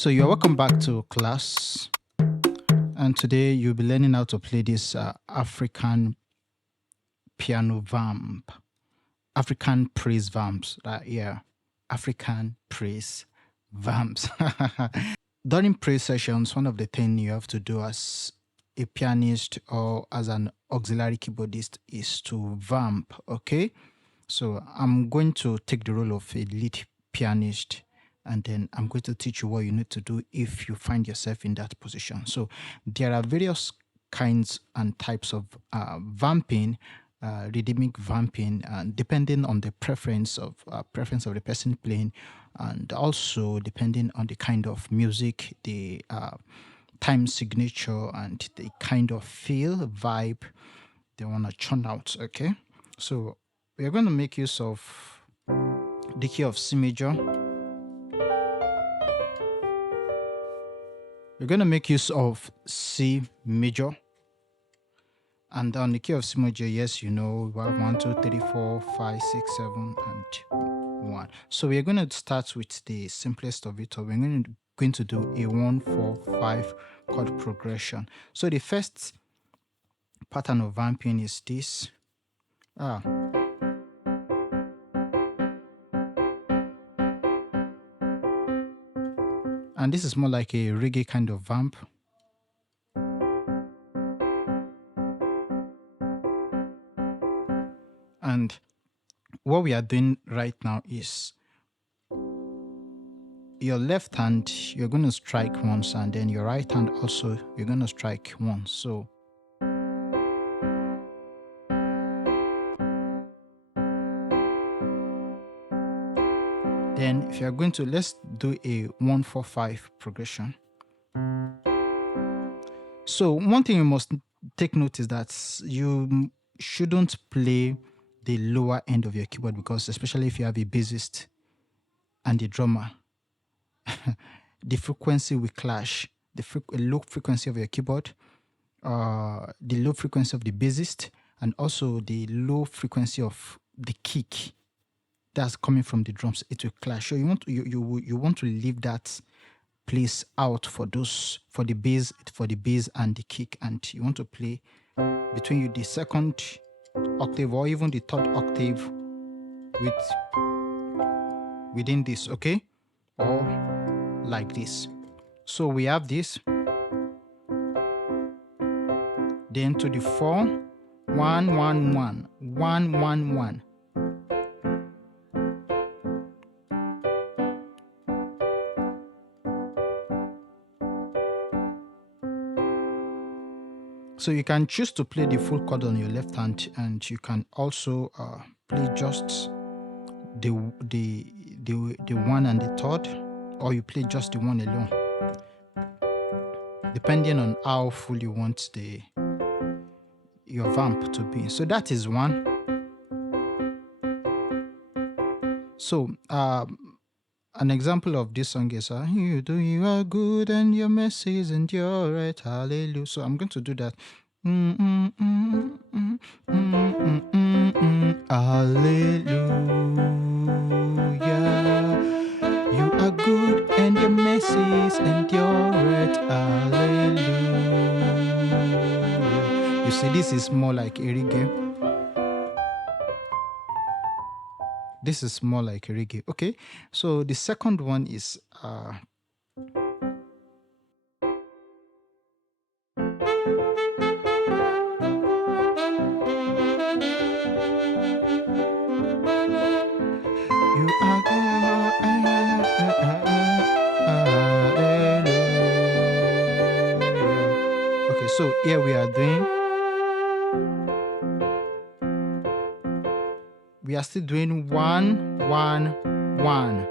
So you're welcome back to class, and today you'll be learning how to play this African piano vamp, African praise vamps. Yeah, African praise vamps. During praise sessions, one of the things you have to do as a pianist or as an auxiliary keyboardist is to vamp. Okay, so I'm going to take the role of a lead pianist, and then I'm going to teach you what you need to do if you find yourself in that position. So there are various kinds and types of vamping, rhythmic vamping, depending on the preference of the person playing, and also depending on the kind of music, the time signature, and the kind of feel vibe they want to churn out. Okay, so we are going to make use of the key of C major. We're going to make use of C major. And on the key of C major, yes, you know, we have 1, 2, 3, 4, 5, 6, 7, and 1. So we're going to start with the simplest of it. So we're going to do a 1, 4, 5 chord progression. So the first pattern of vamping is this. And this is more like a reggae kind of vamp. And what we are doing right now is your left hand, you're going to strike once, and then your right hand also, you're going to strike once. So then if you're going to, let's do a 1, 4, 5 progression. So one thing you must take note is that you shouldn't play the lower end of your keyboard, because especially if you have a bassist and a drummer, the frequency will clash. The low frequency of your keyboard, the low frequency of the bassist, and also the low frequency of the kick that's coming from the drums, it will clash. So you want to leave that place out for the bass and the kick, and you want to play between the second octave or even the third octave within this, okay, or like this. So we have this, then to the 4, 1, 1, 1, 1, 1, 1. So you can choose to play the full chord on your left hand, and you can also play just the 1 and the third, or you play just the 1 alone, depending on how full you want your vamp to be. So that is 1. So an example of this song is you are good and your mercies endure, right? Hallelujah. So I'm going to do that. Hallelujah. You are good and your mercies endure, right? Hallelujah. You see, this is more like a reggae. This is more like a reggae. Okay, so the second one is you are good. Okay, so here we are still doing 1, 1, 1.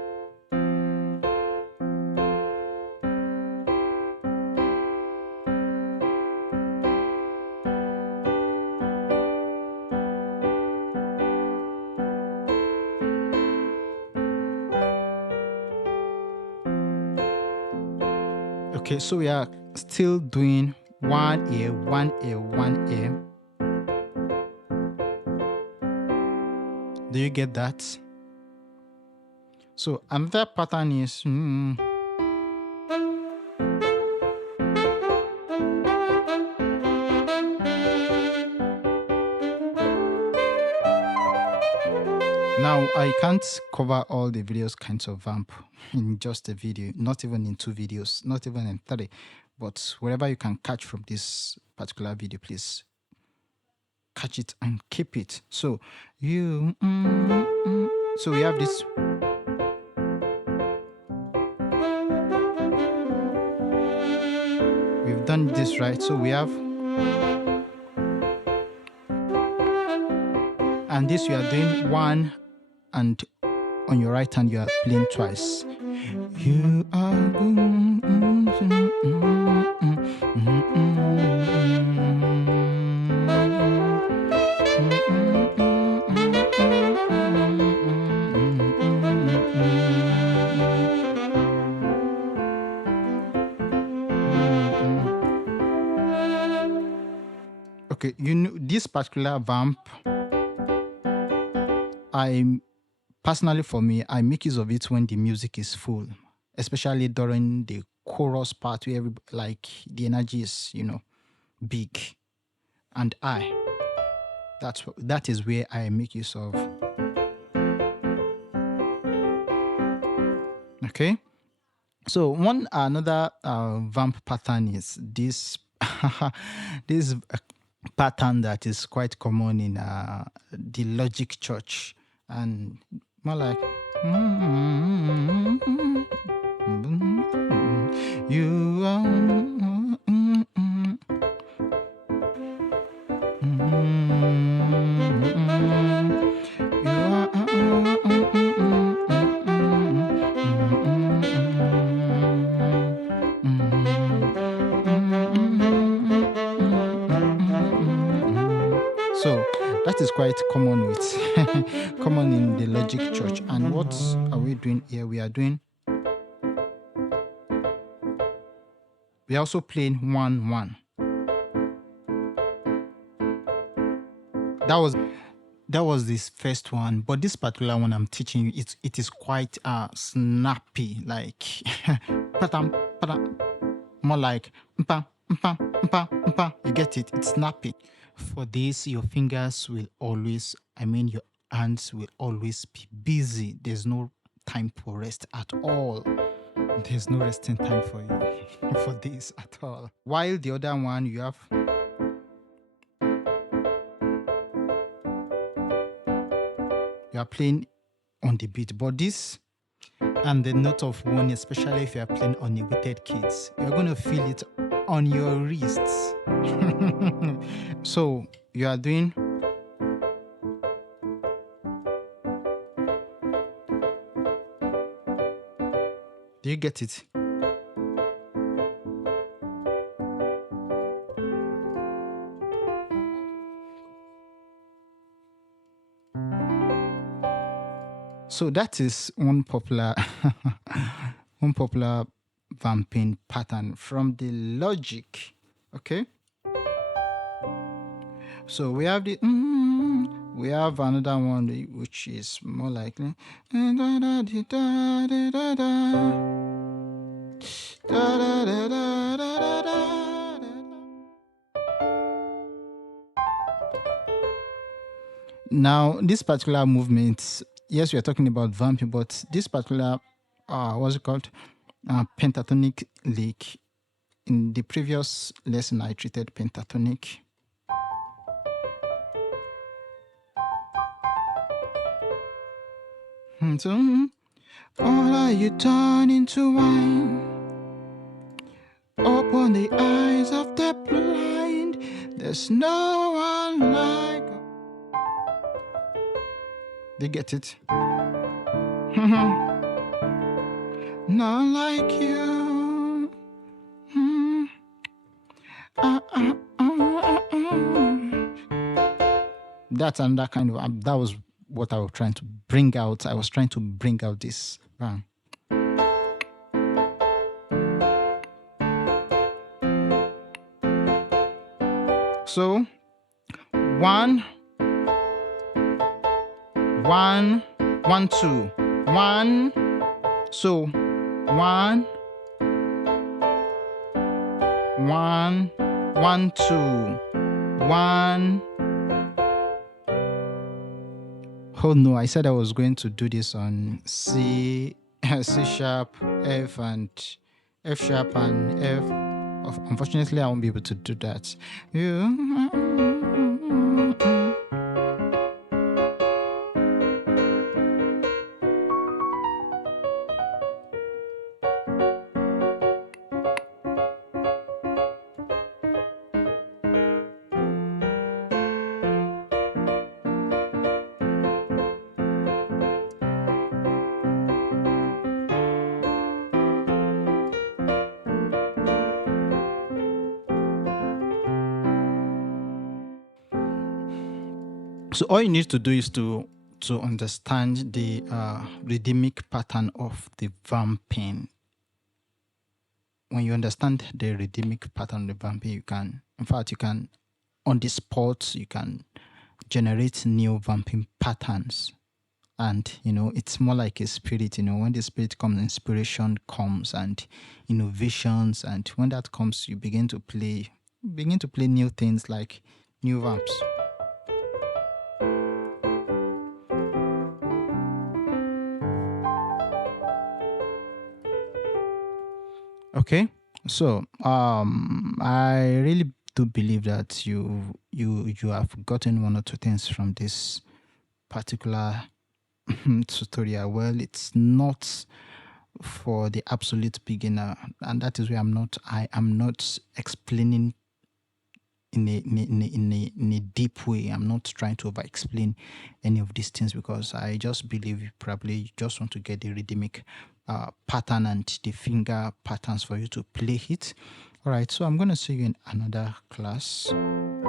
Okay, so we are still doing 1 A, 1 A, 1 A. Do you get that? So another pattern is Now, I can't cover all the various kinds of vamp in just a video, not even in 2 videos, not even in 3. But wherever you can catch from this particular video, please catch it and keep it. So so we have this. We've done this, right? So we have, and this you are doing 1, and on your right hand you are playing twice. You are okay, you know this particular vamp, personally, for me, I make use of it when the music is full, especially during the chorus part where like the energy is, big. And that is where I make use of. Okay. So another vamp pattern is this this pattern that is quite common in the Logic Church, and more like you so that is quite common common in the Logic Church. And what are we doing here? We are also playing 1-1. That was this first one, but this particular one I'm teaching you, it is quite snappy, like more like you get it? It's snappy. For this, your fingers will always, your hands will always be busy. There's no time for rest at all. There's no resting time for you for this at all. While the other one, you are playing on the beat, but this and the note of 1, especially if you are playing on a weighted keys, you're going to feel it on your wrists. So you are doing do you get it? So that is one popular vamping pattern from the Logic. Okay. So we have we have another one which is more likely. Now, this particular movement, yes, we are talking about vamping, but this particular, what's it called? Pentatonic lick. In the previous lesson, I treated pentatonic. So, all are you turning to wine? Open the eyes of the blind. There's no one like. They get it? Not like you. That's another kind of. That was what I was trying to bring out. I was trying to bring out this. So 1, 1, 1, 2, 1. So 1, 1, 1, 2, 1. Oh no, I said I was going to do this on C, C sharp, F, and F sharp and F. Unfortunately, I won't be able to do that. So all you need to do is to understand the rhythmic pattern of the vamping. When you understand the rhythmic pattern of the vamping, you can, in fact, you can, on the spot, you can generate new vamping patterns. And it's more like a spirit. When the spirit comes, inspiration comes, and innovations. And when that comes, you begin to play new things, like new vamps. Okay, so I really do believe that you have gotten one or two things from this particular tutorial. Well, it's not for the absolute beginner, and that is where I am not explaining in a deep way. I'm not trying to over explain any of these things, because I just believe you probably just want to get the rhythmic pattern and the finger patterns for you to play it. All right, so I'm going to see you in another class.